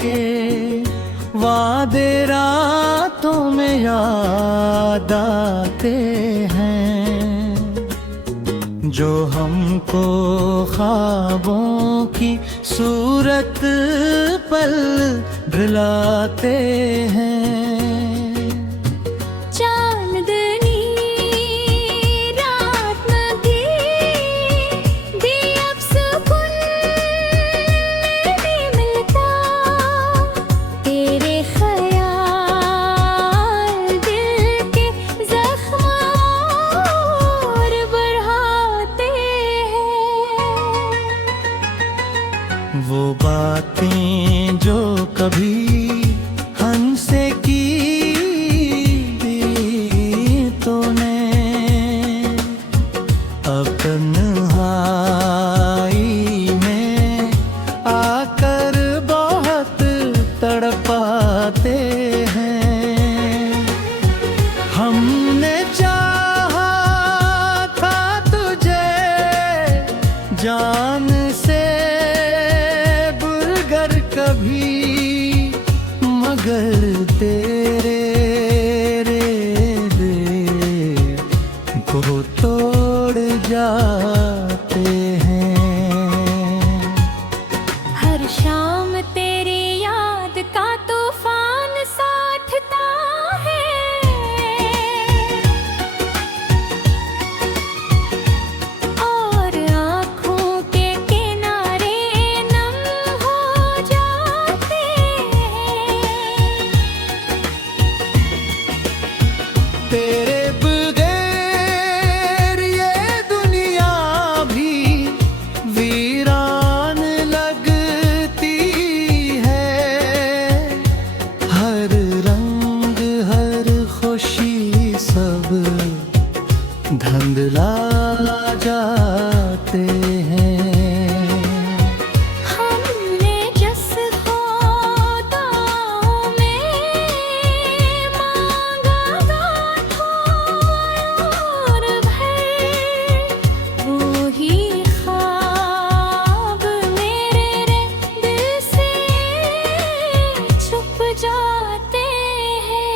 के वादे रातों में याद आते हैं, जो हमको ख्वाबों की सूरत पल भुलाते हैं। वो बातें जो कभी हमसे की तूने, अब तन्हाई में आकर बहुत तड़पाते हैं। हमने चाहा था तुझे जान से कभी, मगर तेरे को तोड़ जाते हैं। हर शाम तेरी याद का तूफान साथता है, और आँखों के किनारे नम हो जाते हैं। तेरे बगैर ये दुनिया भी वीरान लगती है। हर रंग हर खुशी सब धुंधला जाते हैं। हमने जिस ख्वाबों में मांगा था और भर, वो ही ख्वाब मेरे दिल से छुप जाते हैं।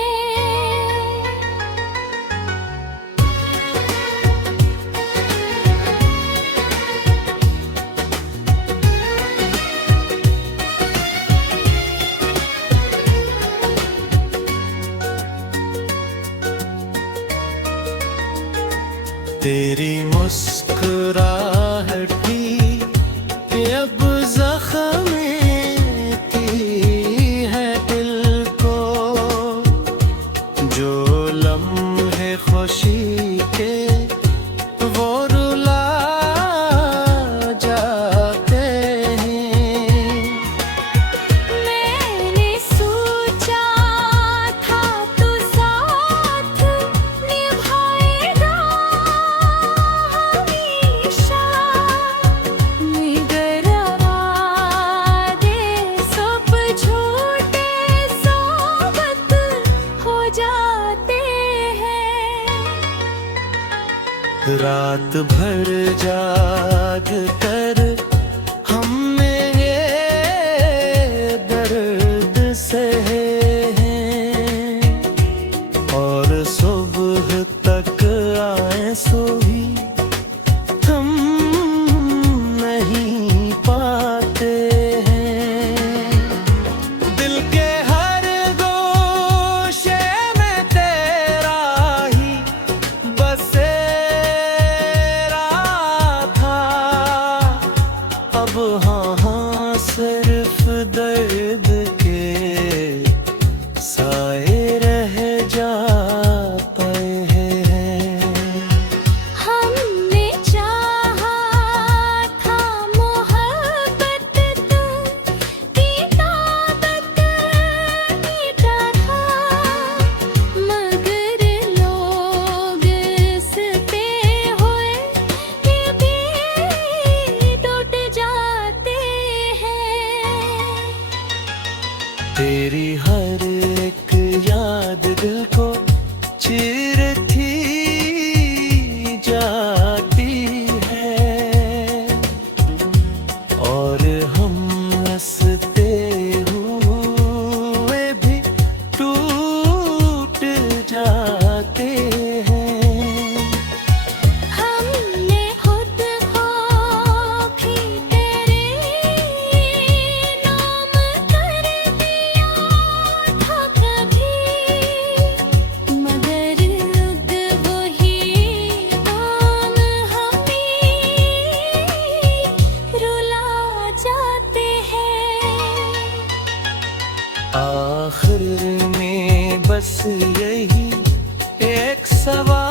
तेरी मुस्कुराहट भी अब ज़ख्म की है दिल को, जो लम्हे खुशी के वो रुला जाते हैं। मैंने सोचा था तू साथ निभाएगा हमेशा, मगर वादे सब झूठे साबित हो जाते हैं। रात भर जाग कर हमने ये दर्द सहे हैं, और सुबह तक आए सो भी थम नहीं पाते हैं। दिल के हर गोशे में तेरा ही बसेरा था, आखिर में बस यही एक सवाल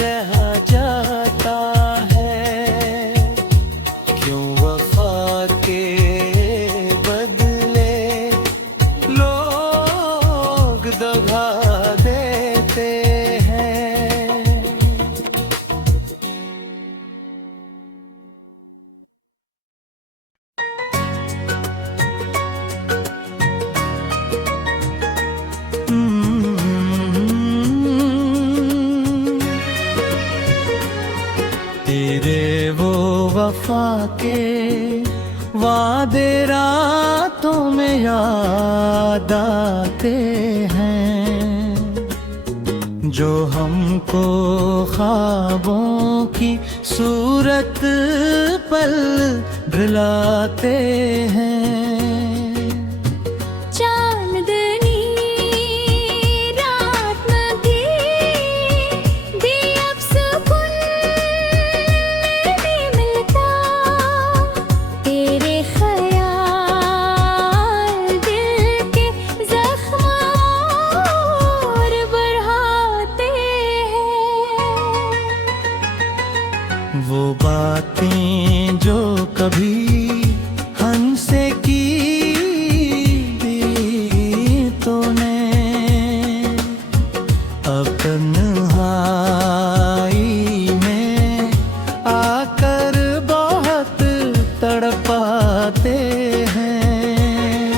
रह जाता है, क्यों वफा के बदले लोग दगा देते हैं। तेरे वो वफा के वादे रातों में याद आते हैं, जो हमको ख्वाबों की सूरत पल भुलाते हैं। चांदनी रात नदी दी अब सुकून नहीं मिलता, तेरे ख्याल दिल के जख्म और बढ़ाते हैं। वो बातें जो कभी हमसे की थी तूने, अब तन्हाई में आकर बहुत तड़पाते हैं।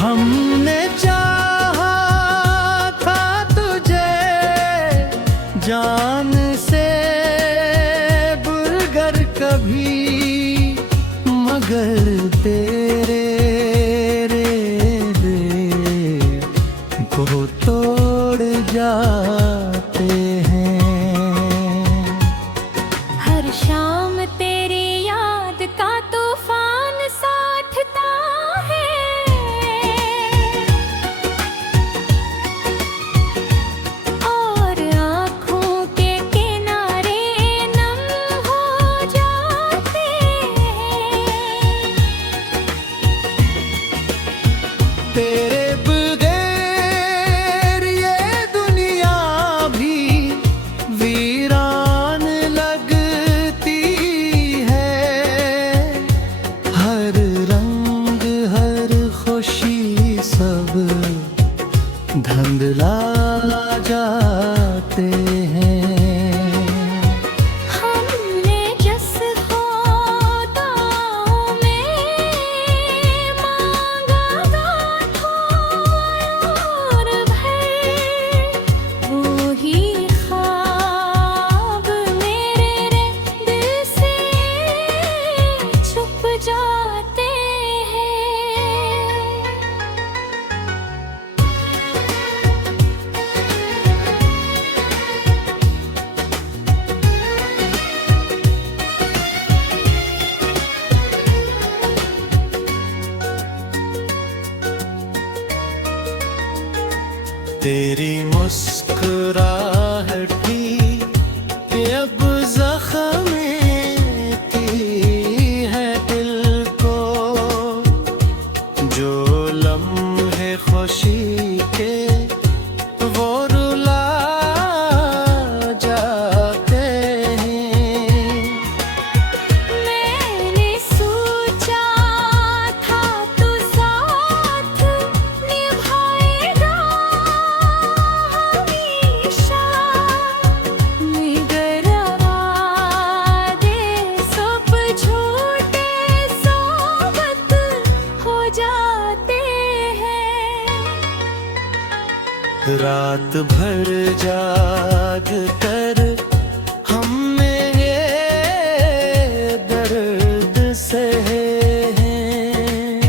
हमने चाहा था तुझे जान से बुलगर कभी, मगर तेरे रेले को तोड़ जाते हैं। हर शाम तेरी याद का तूफान साथता है, और आँखों के किनारे नम हो जाते हैं। तेरे बगैर ये दुनिया भी वीरान लगती है, हर रंग हर खुशी सब धुंधला जाते हैं। हमने जिस खुदाओं में मांगा गाठों भर, वो ही ख्वाब मेरे दिल से छुप जाते हैं। तेरी मुस्कुराहट भी अब ज़ख्मेती है दिल को, जो लम्हे खुशी के वो रुला जाते हैं। मैंने सोचा था तू साथ निभाएगा हमेशा, मगर वादे सब झूठे सोबत हो जाते हैं। रात भर जाग कर हमने ये दर्द सहे हैं,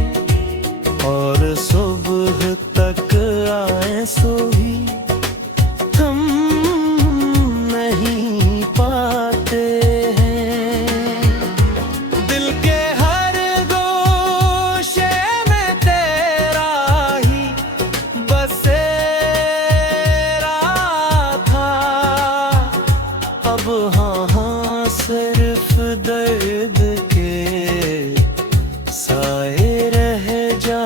और सुबह तक आए सो भी हम नहीं पाते हैं। दिल के हर गोशे में तेरा ही बसेरा था, अब हाँ सिर्फ दर्द के साए रह जा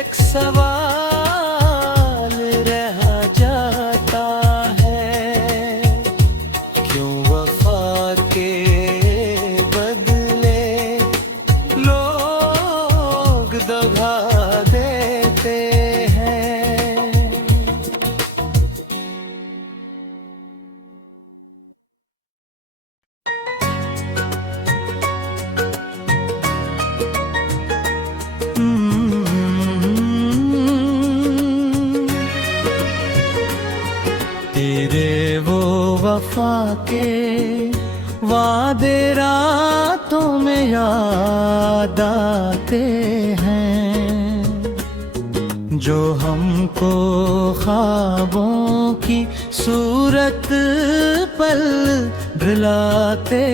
एक सवाल रह जाता है, क्यों वफा के बदले लोग दगा देते हैं। तेरे वो वफा के वादे रातों में याद आते हैं, जो हमको ख्वाबों की सूरत पल दिलाते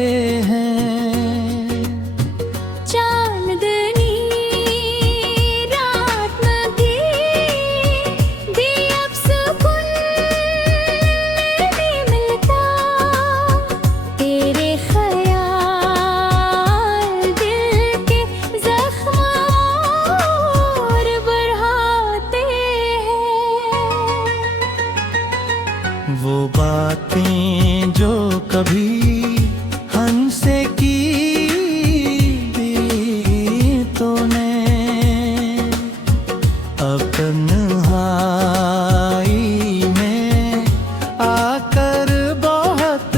हैं। चांदनी रात न थी, दी अब सुकून नहीं मिलता, तेरे ख्याल दिल के जख्म और बढ़ाते हैं। वो बातें जो कभी हमसे की भी तूने, अब तन्हाई में आकर बहुत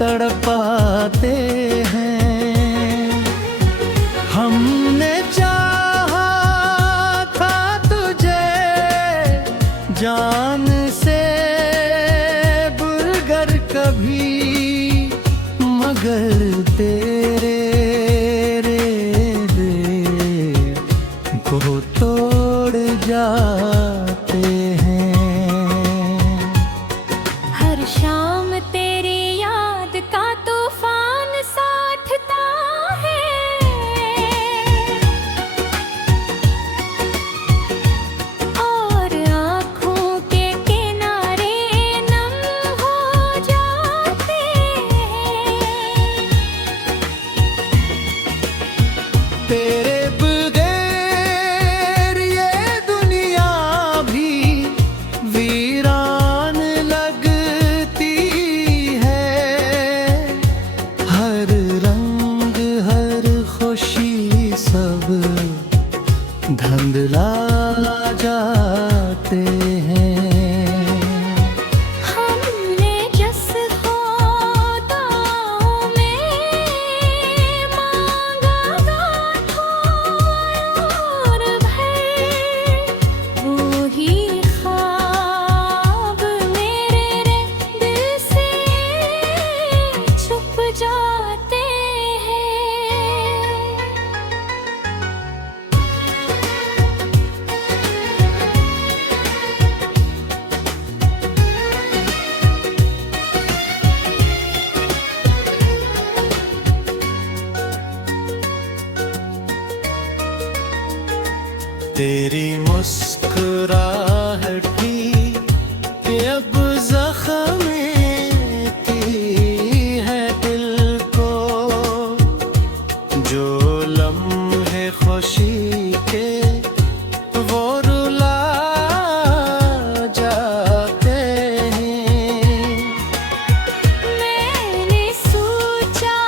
तड़पाते हैं। हमने चाहा था तुझे जान से बुलगर कभी, मगर तेरे रेले को तोड़ जाते हैं। हर शाम तेरी याद का तूफान साथता है, और आँखों के किनारे नम हो जाते हैं। तेरे बगैर ये दुनिया भी वीरान लगती है। हर रंग हर खुशी सब धुंधला जाते हैं। हमने जिस खुदाओं में मांगा था और भर, वो ही ख्वाब मेरे दिल से छुप जाते हैं। तेरी मुस्कुराहट भी अब जख्मेती है दिल को, जो लम्हे खुशी के वो रुला जाते हैं। मैंने सोचा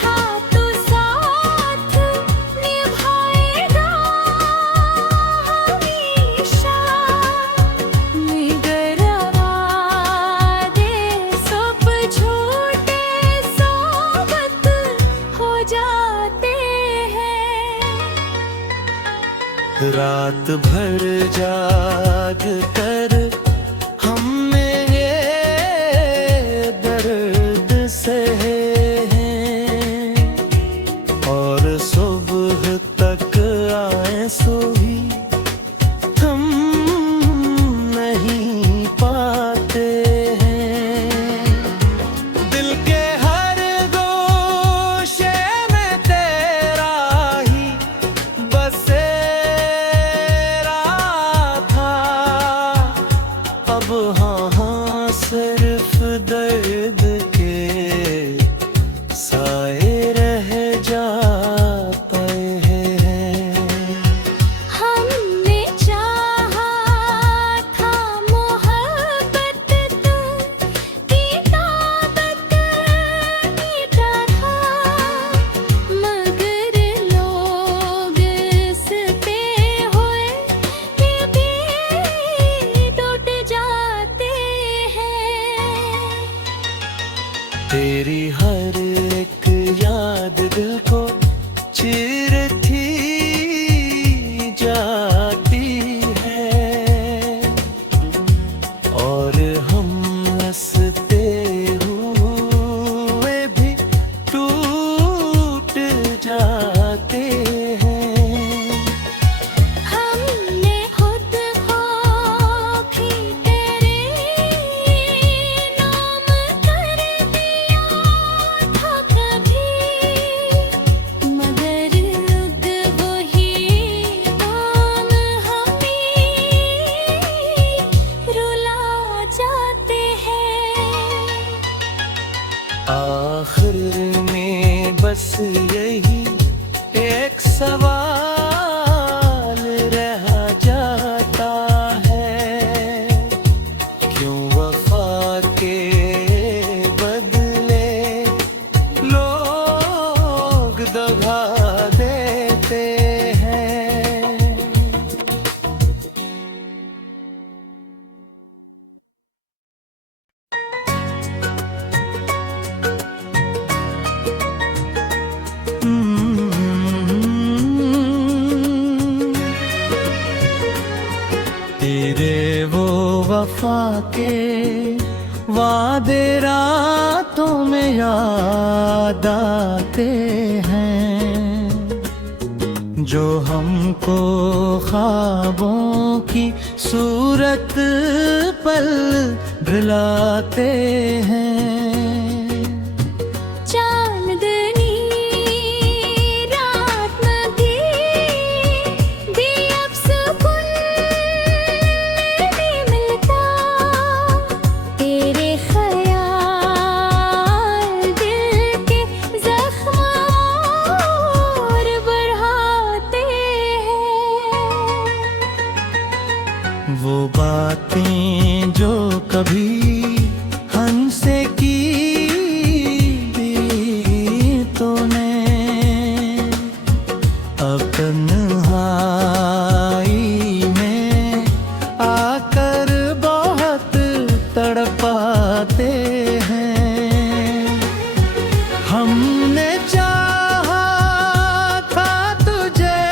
था तू साथ निभाएगा हमेशा, मगर वादे सब झूठे साबित हो जाते हैं। रात भर जाग कर हमने ये दर्द सहे हैं, और सुबह तक आए सो भी हम नहीं पाते हैं। दिल के हर गोशे में तेरा ही बसेरा था, अब हाँ सिर्फ दर्द के साए रह जाते हैं। वफा के वादे रातों में याद आते हैं, जो हमको ख्वाबों की सूरत पल भुलाते हैं। वो बातें जो कभी हमसे की तूने, अब तन्हाई में आकर बहुत तड़पाते हैं। हमने चाहा था तुझे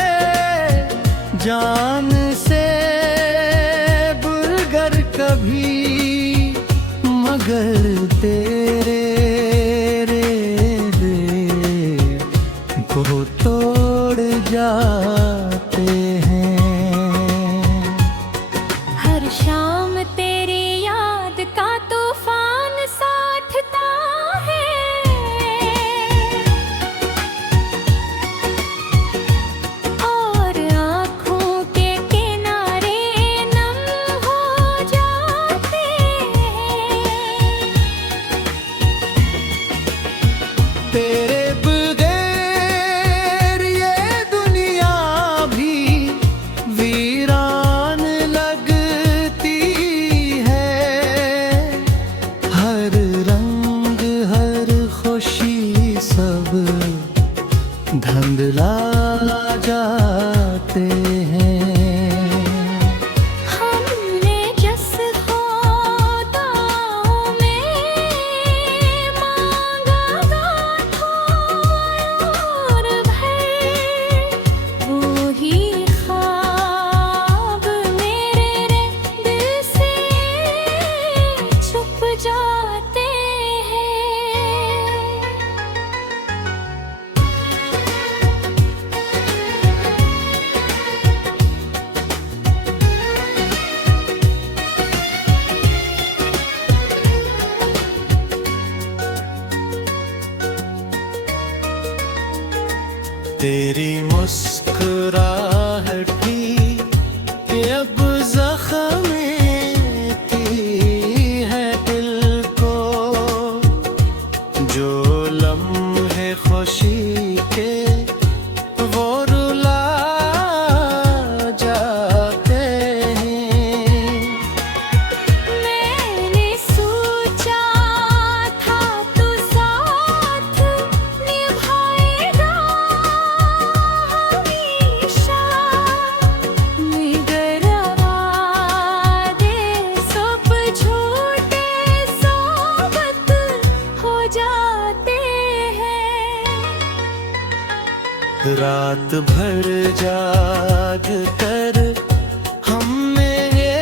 जान से कभी, मगर तेरे को तोड़ जाते हैं। हर शाम तेरी याद का तूफान साथता है, और आँखों के किनारे नम हो जाते हैं। तेरे बगैर ये दुनिया भी वीरान लगती है। हर रंग हर खुशी सब धुंधला जाते हैं। हमने जिस ख्वाबों में मांगा और भर, वो ही ख्वाब मेरे दिल से छुप जाते हैं। तेरी मुस्कुराहट भी अब ज़ख्मेती है दिल को, जो लम्हे खुशी के वो रुला जाते हैं। मैंने सोचा था तू साथ निभाएगा हमेशा, मगर वादे सब झूठे साबित हो जाते हैं। रात भर जाग कर हमने ये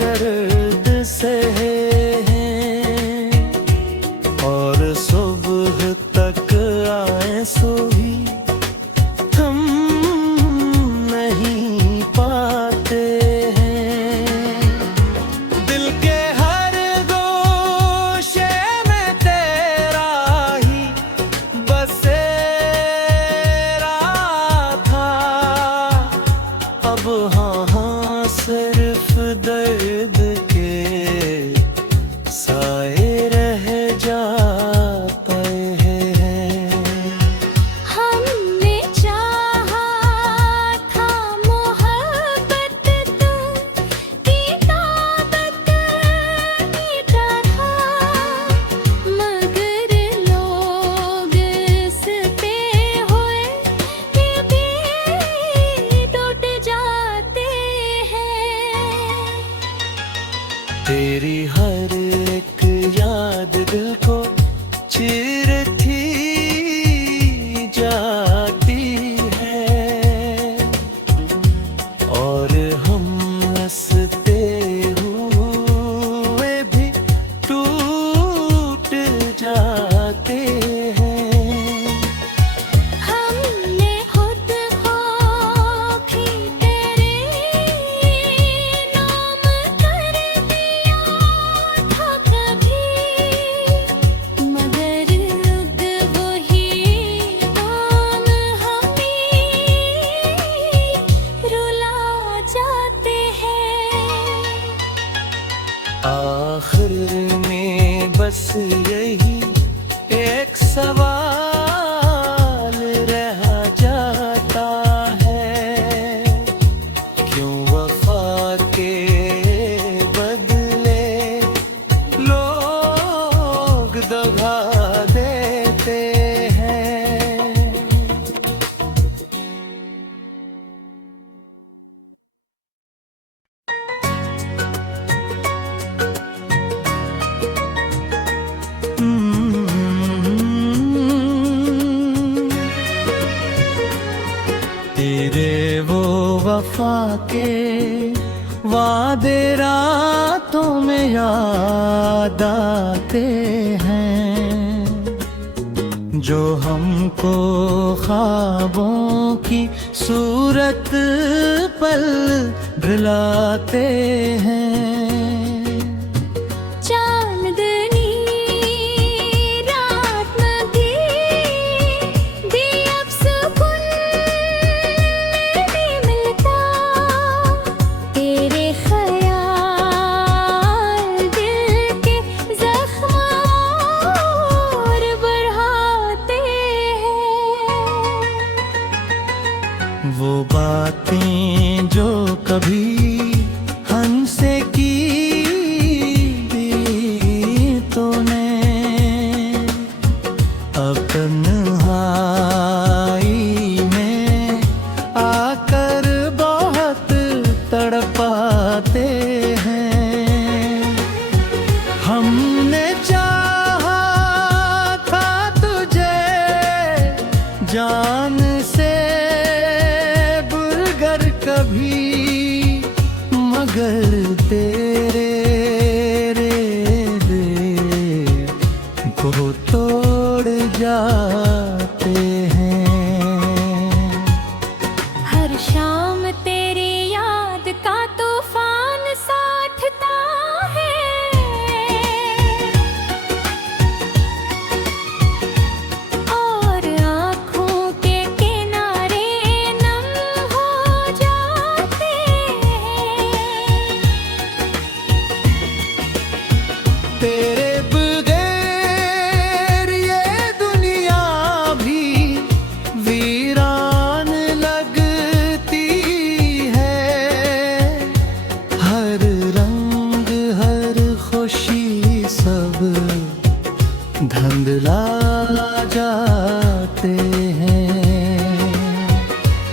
दर्द सहे हैं, और सुबह तक आए सो भी हम नहीं पाते हैं। दिल के हर गोशे में तेरा ही बसेरा था। अब हाँ सिर्फ दर्द के साए रह जाते हैं। हमने चाहा था मोहब्बत की ताकत की तरह, मगर लोग इस पे हुए भी टूट जाते हैं। तेरी हर एक याद दिल को चीरती जाती है, और हम हंसते वफा के वादे रातों में याद आते हैं, जो हमको ख्वाबों की सूरत पल भुलाते हैं। वो बातें जो कभी हमसे की तूने, अब तन्हाई में आकर बहुत तड़पाते हैं। हमने चाहा था तुझे जान से कभी, मगर तेरे को तोड़ जाते हैं। हर शाम तेरी याद का तूफान साथता है, और आँखों के किनारे नम हो जाते हैं। तेरे बगैर ये दुनिया भी वीरान लगती है। हर रंग हर खुशी सब धुंधला जाते हैं।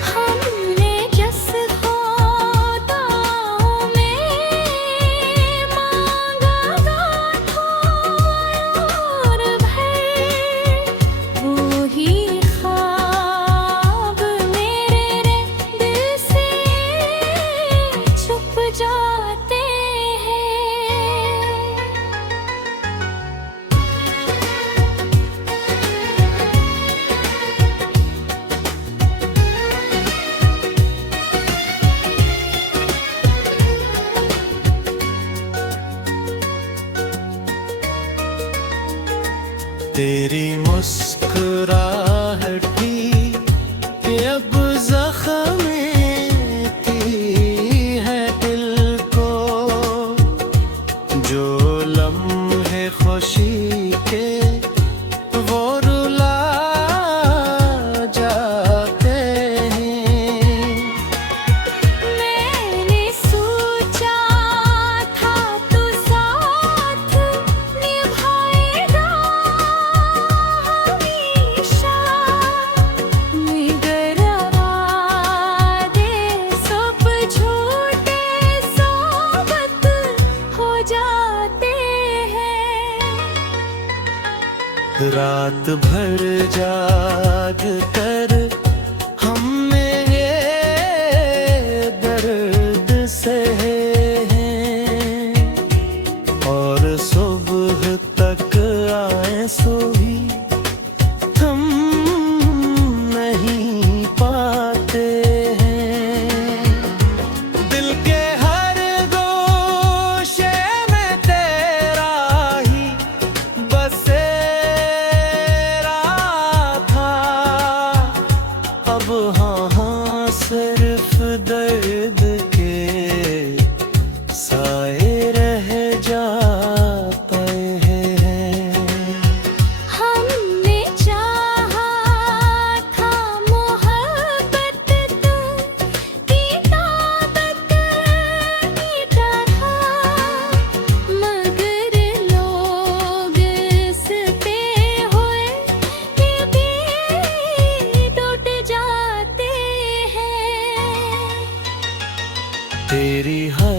हमने जिस खुदाओं में मांगा था और भर, वो ही ख्वाब मेरे दिल से छुप जाते हैं। तेरी मुस्कुराहट भी अब ज़ख्मेती है दिल को, जो लम्हे खुशी के वो रुला जाते हैं। मैंने सोचा था तू साथ निभाएगा हमेशा, मगर वादे सब झूठे साबित हो जाते हैं। रात भर जाग कर हमने ये दर्द सहे हैं, और सुबह तक आए सो भी हम नहीं पाते हैं। दिल के हर गोशे में तेरा ही बसेरा था। अब हाँ सिर्फ दर्द के साए रह जाते हैं। हमने चाहा था मोहब्बत की ताकत की तरह, मगर लोग इस पे हुए भी टूट जाते हैं। तेरी हर